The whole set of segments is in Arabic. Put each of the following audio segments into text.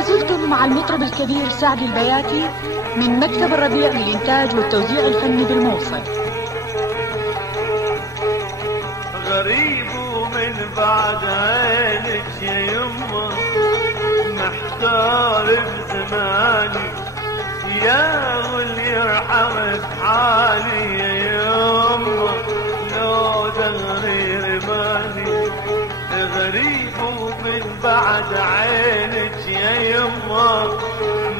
ما زلتم مع المطرب الكبير سعد البياتي من مكتب الربيع للإنتاج والتوزيع الفني بالموصل. غريب ومن بعد عينك يا يمه، محتار بزماني يا واللي يرحم بحالي يا يمه، لو دغري رماني. غريب ومن بعد عينك يا يمه،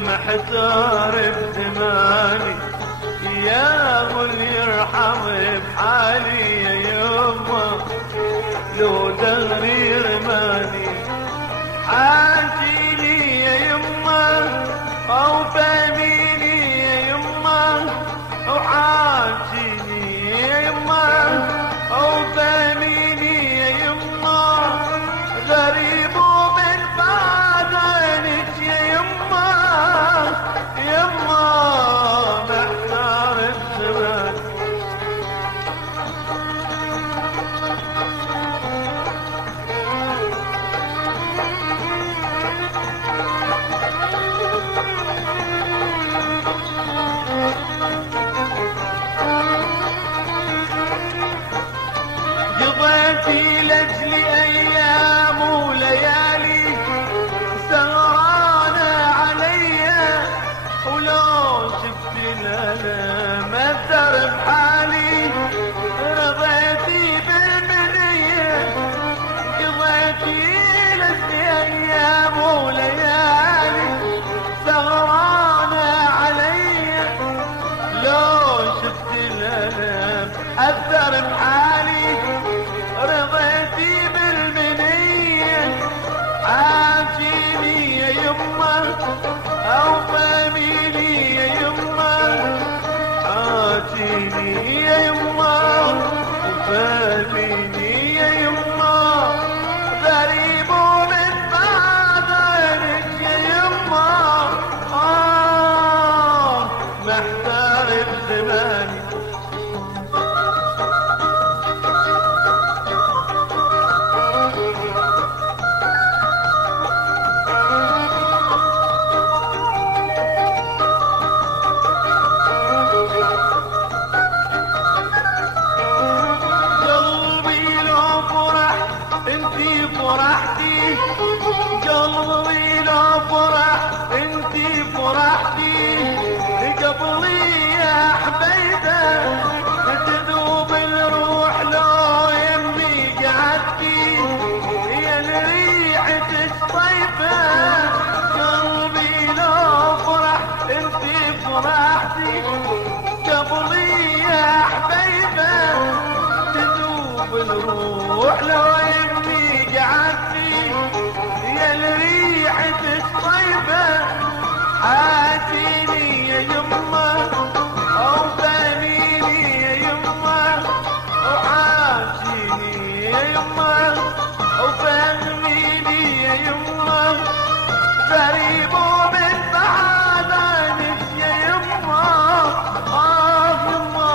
محتار بزماني يا واللي يرحم بحالي يا يمه، لو دغري رماني. عاجيني يا يمه او فهميني يا يمه، او عاجيني يا يمه او فهميني يا يمه. غريب ومن بعد عينك يا يمه، يمه محتار الزمان. قضيتي لاجلي ايام وليالي سهرانه عليا، ولو شفت الالم اثر بحالي رضيتي بالمنيه. قضيتي لاجلي ايام وليالي سهرانه عليا، لو شفت الالم اثر بحالي رضيتي بالمنية. عاشيني يا يمه او فهميني يا يمه، عاشيني يا يمه وفهميني يا يمه. غريب ومن بعد عينك يا يمه، محتار بزماني. انتي فرحتي قلبي لو فرح، انتي فرحتي قبلي يا حبيبه. تذوب الروح لو يمي قعدتي يا ريحتك طيبه. قلبي لو فرح انتي فرحتي قبلي يا حبيبه. تذوب الروح لو يمي قعدتي يا ريحتك طيبه. عاتيني يا يمه او فهميني يا يمه، او عاتيني يا يمه او فهميني يا يمه. غريب ومن بعد عينك يا يمه، يمه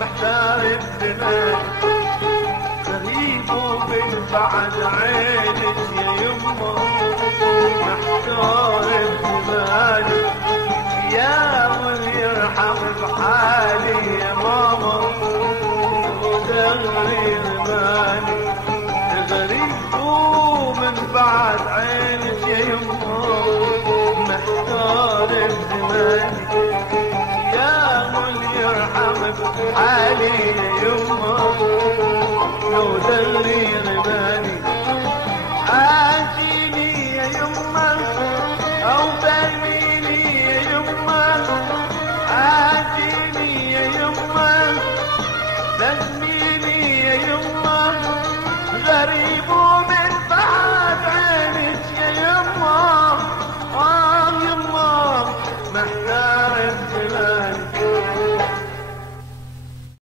محتار الزمان.